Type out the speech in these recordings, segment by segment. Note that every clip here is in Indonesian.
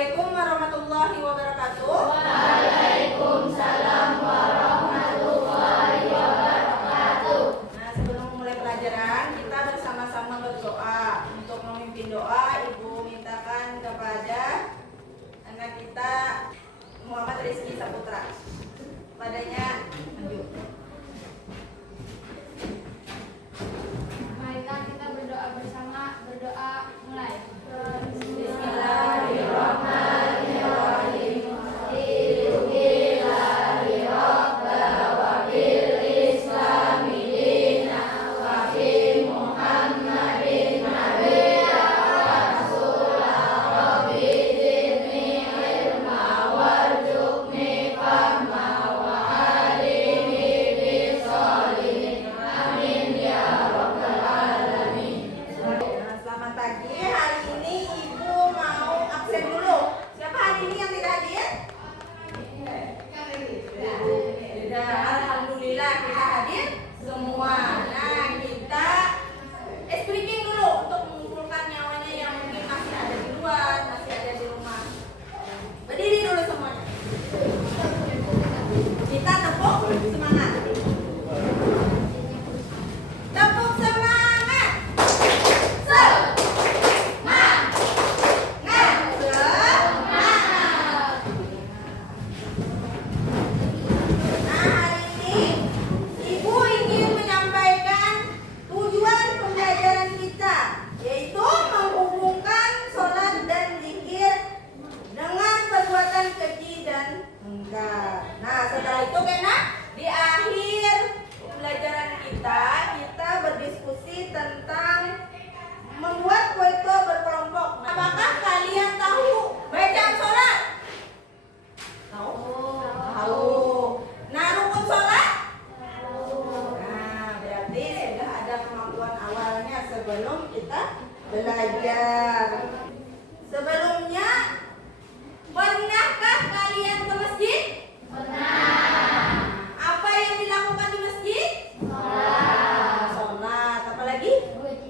Assalamualaikum warahmatullahi wabarakatuh. Waalaikumsalam warahmatullahi wabarakatuh. Nah, sebelum memulai pelajaran, kita bersama-sama berdoa. Untuk memimpin doa, Ibu mintakan kepada anak kita Muhammad Rizky Saputra. Padanya maju. Marilah kita berdoa bersama. Berdoa mulai. Bismillahirrahmanirrahim. Selamat pagi. Hari ini Ibu mau absen dulu. Siapa hari ini yang tidak hadir? Sudah, alhamdulillah kita hadir semua. Nah, kita briefing dulu untuk mengumpulkan nyawanya yang mungkin masih ada di luar, masih ada di rumah. Berdiri dulu semuanya. Kita tepuk semangat. Tepuk semangat. Nah, hari ini Ibu ingin menyampaikan tujuan pembelajaran kita, yaitu menghubungkan sholat dan zikir dengan perbuatan keji dan mungkar. Nah, setelah itu di akhir pembelajaran kita berdiskusi tentang membuat foto berkelompok. Nah, apakah kalian tahu bacaan sholat? Tahu? Tahu. Nah, rukun sholat? Nah, berarti sudah ada kemampuan awalnya sebelum kita belajar. Sebelumnya, pernahkah kalian ke masjid? Benar. Apa yang dilakukan di masjid? Sholat. Apa lagi?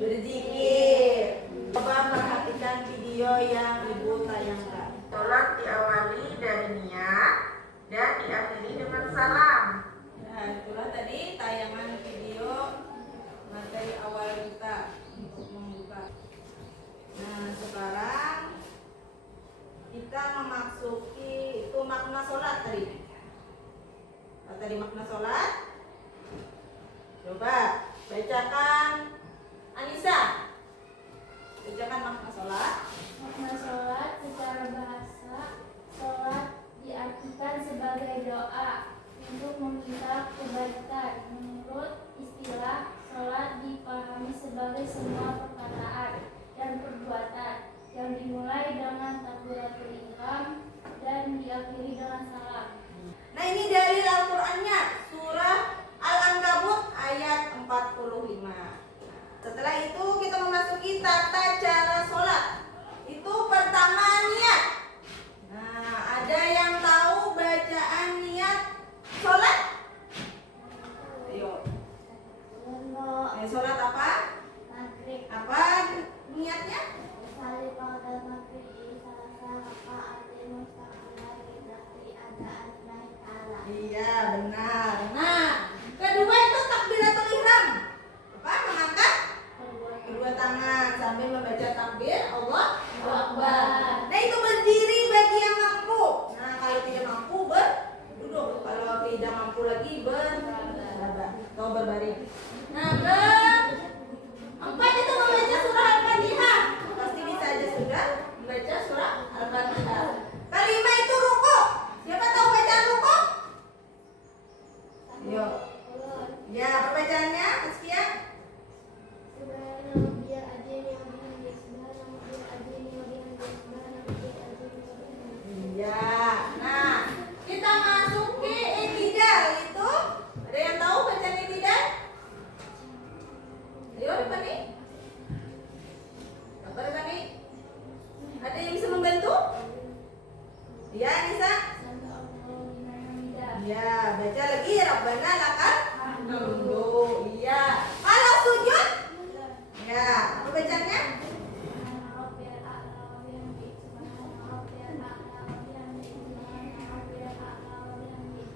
Berzikir. Coba perhatikan video yang Ibu tayangkan. Sholat diawali dari niat dan diakhiri dengan salam. Nah, itulah tadi tayangan video materi awal kita untuk membuka. Nah, sekarang kita memasuki itu makna sholat tadi. Apa tadi makna sholat? Coba bacakan, Anissa. Bacakan makna sholat. Makna sholat secara bahasa, sholat diartikan sebagai doa untuk meminta kebaikan. Menurut istilah, sholat dipahami sebagai semua perkataan dan perbuatan yang dimulai dengan takbiratul ihram dan diakhiri dengan salam. Nah, ini dalil Al-Qur'annya, surah Al-Ankabut ayat 45. Setelah itu kita memasuki tata cara sholat. Itu pertama niat.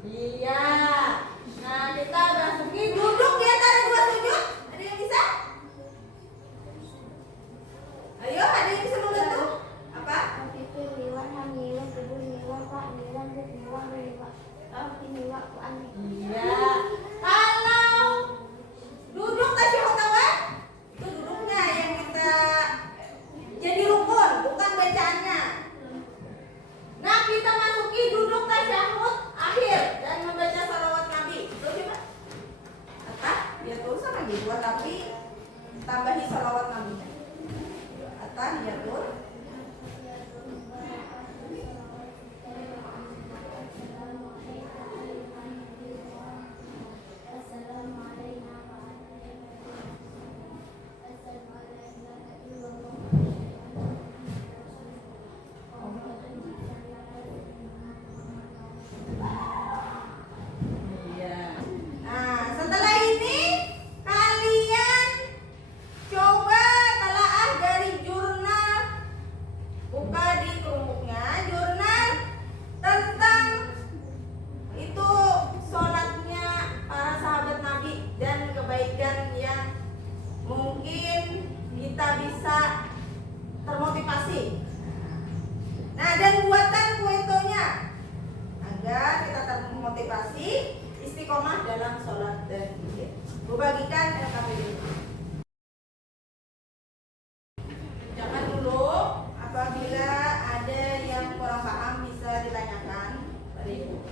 Iya. Nah, kita masuki duduk di antara dua sujud. Ada yang bisa? Ayo, ada yang bisa membantu? Apa? Iya. Kalau duduk tasyahud awal, itu duduknya yang kita jadi rukun, bukan bacaannya. Nah, kita masuki duduk tasyahud akhir dan membaca salawat Nabi. Itu coba. Apa? Ya tulisan lagi buat tapi tambahi salawat Nabi. At-tahiyatul Iya. Nah, setelah ini kalian coba telaah dari jurnal, buka di kelompoknya jurnal tentang itu sholatnya para sahabat Nabi dan kebaikan yang mungkin kita bisa termotivasi. Nah, dan buatkan kuetonya agar kita termotivasi istiqomah dalam sholat dan zikir. Gue bagikan LKPD. Jangan dulu, apabila ada yang kurang paham bisa ditanyakan pada ibu.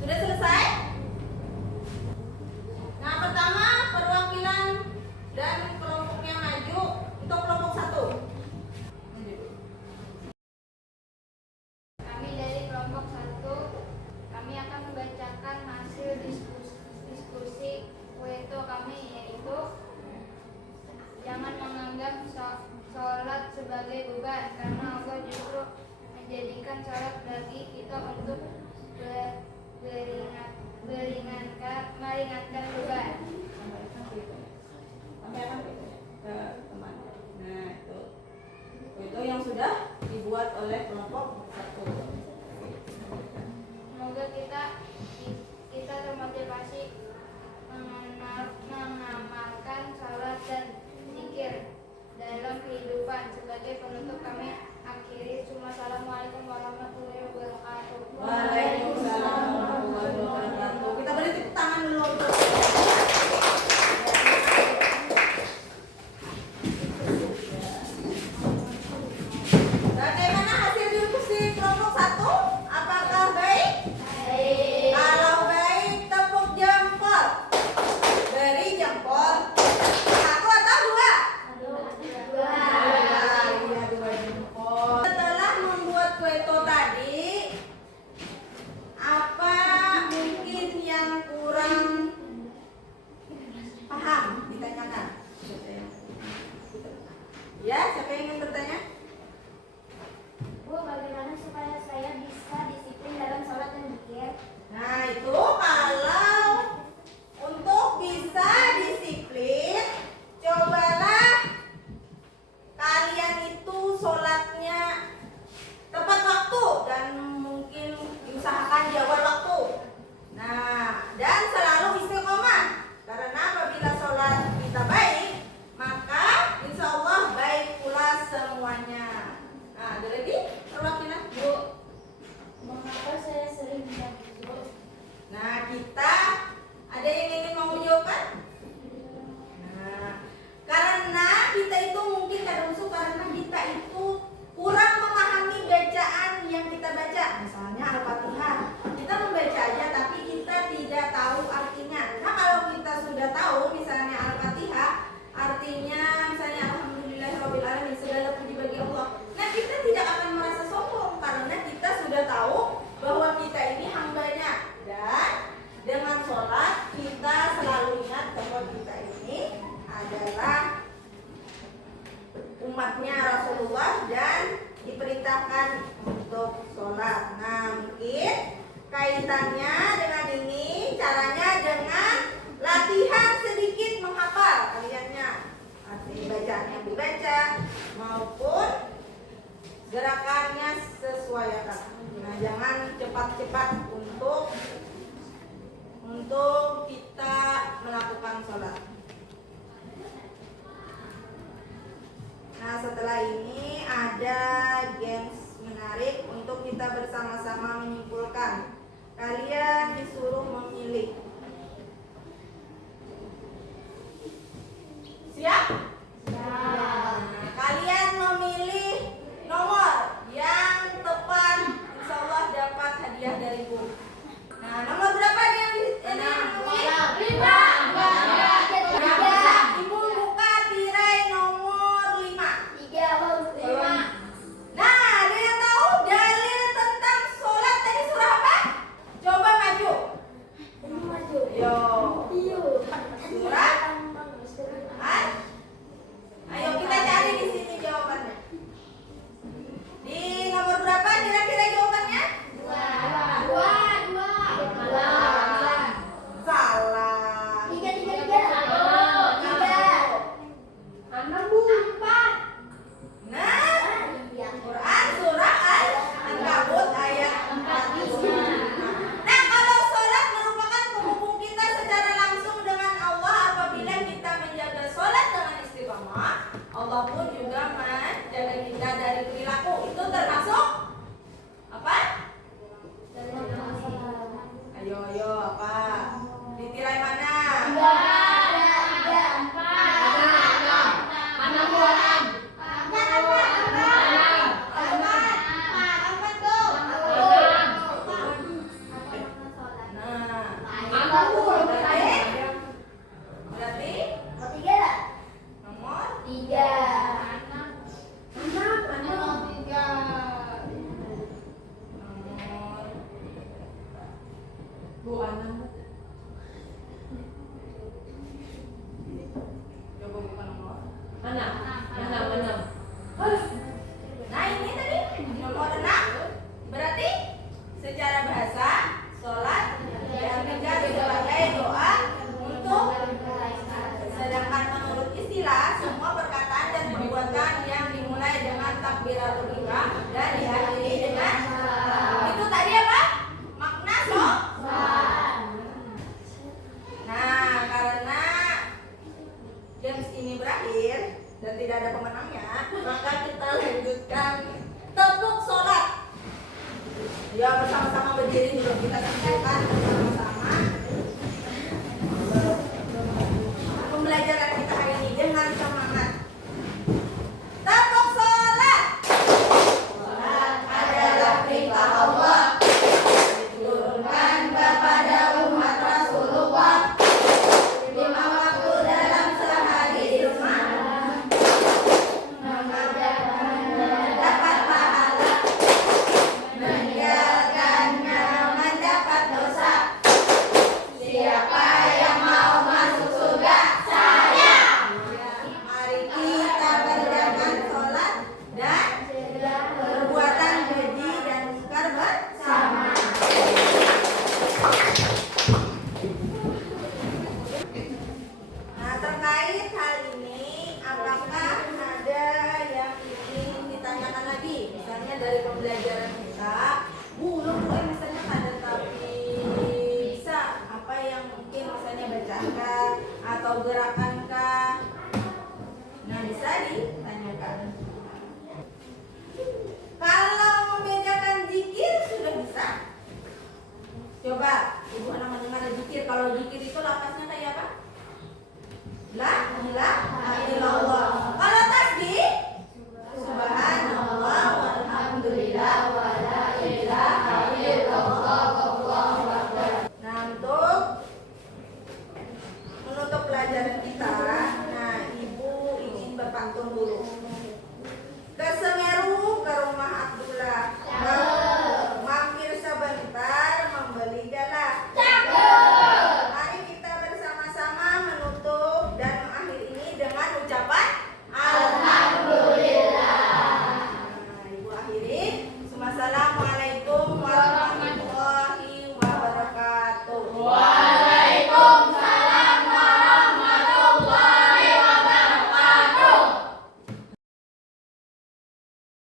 Sudah selesai? Nah, pertama perwakilan dan kelompoknya maju untuk kelompok 1. Kami dari kelompok 1, kami akan membacakan hasil diskusi kueto kami, yaitu jangan menganggap sholat sebagai beban, karena Allah justru menjadikan sholat bagi kita untuk meringankan beban. Sampaikan gitu ke teman. Nah, itu yang sudah dibuat oleh kelompok 1. Semoga kita termotivasi mengamalkan salat dan zikir dalam kehidupan. Sebagai penutup kami akhiri. Assalamualaikum warahmatullahi wabarakatuh. Waalaikumsalam warahmatullahi wabarakatuh. Kita beri tepuk tangan dulu untuk bagaimana hasil diskusi kelompok 1? Apakah baik? Baik. Kalau baik, tepuk jempol. Beri jempol. 1 atau 2? 2. Iya, 2 jempol. Setelah membuat kueto tadi, apa mungkin yang kurang paham? Ditanyakan. Ya, siapa yang ingin bertanya? Bu, bagaimana supaya saya bisa disiplin dalam sholat dan zikir? Nah, itu kalau untuk bisa disiplin, cobalah kalian itu sholatnya tepat waktu dan mungkin diusahakan di awal waktu. Nah, dan selalu istiqomah. Karena apabila sholat kita baik, maka insya Allah baik pula semuanya. Nah, ada lagi perwakilan? Bu. Mengapa saya sering mengganggu? Nah, kita ada yang ingin mau menjawabkan? Nah, karena kita itu mungkin kadang karena kita itu kurang memahami bacaan yang kita baca. Misalnya Al-Fatihah, kita membaca aja tapi kita tidak tahu artinya. Nah, kalau kita sudah tahu misalnya Al-Fatihah, artinya misalnya Alhamdulillahirobbilalamin, segala puji bagi Allah. Nah, kita tidak akan merasa sombong karena kita sudah tahu bahwa kita ini hambanya. Dan dengan sholat kita selalu ingat bahwa kita ini adalah umatnya Rasulullah dan diperintahkan untuk sholat. Nah, mungkin kaitannya dengan ini caranya dengan latihan sedikit menghafal kaliannya. Arti bacaan yang dibaca, tentang sholat. Nah, setelah ini ada games menarik untuk kita bersama-sama menyimpulkan. Kalian disuruh memilih. Siap? Nah, kalian memilih nomor yang tepat, insya Allah dapat hadiah dari Bu. Nah, nomor berapa nih yang memilih? 5. Ibu buka tirai nomor 5. Nah, ada yang tahu dalil tentang sholat tadi surah apa? Coba maju. Yo. Surah? Ayo kita cari di sini jawabannya. Di nomor berapa kira-kira jawabannya? 2. Salah. 3. Nah, Quran surah Al-Ankabut ayat 45. Nah, kalau sholat merupakan penghubung kita secara langsung dengan Allah. Apabila kita menjaga sholat dengan istiqomah, Allah pun juga menjaga kita dari perilaku. Itu termasuk apa? Ayo, apa? Di tirai mana? Berarti nomor 3. nomor Bu Anam. Coba buka nomor. Nah, ini tadi nomor 6. Berarti secara bahasa sholat diartikan sebagai doa untuk, sedangkan menurut istilah semua perkataan dan perbuatan yang dimulai dengan takbiratul ihram dan diakhiri dengan itu tadi apa? Makna sholat. Nah, karena games ini berakhir dan tidak ada pemenangnya, maka kita lanjutkan tepuk sholat. Ya, bersama-sama berdiri dulu, kita simpulkan bersama-sama pembelajaran kita hari ini dengan semangat. Tepuk sholat. Sholat adalah perintah Allah, diturunkan kepada umat Rasulullah 5 waktu dalam sehari semalam, mendapat pahala, meninggalkannya mendapat dosa. Siapa yang mau masuk surga? Saya. Mari kita kerjakan sholat dan perbuatan keji dan mungkar bersama. Nah, terkait hal ini, apakah ada yang ingin ditanyakan lagi? Misalnya dari pembelajaran kita, belum misalnya ada tapi bisa apa yang mungkin misalnya bacakan atau gerakankah? Nah, bisa ditanyakan. Kalau membedakan zikir sudah bisa. Coba Ibu anak mendengar zikir. Kalau zikir itu lafaznya kayak apa? La ilaha illallah. Kalau tasbih, subhanallah walhamdulillah wala ilaha illallah wallahu akbar. Nah, untuk menutup pelajaran kita, nah Ibu ingin berpantun dulu.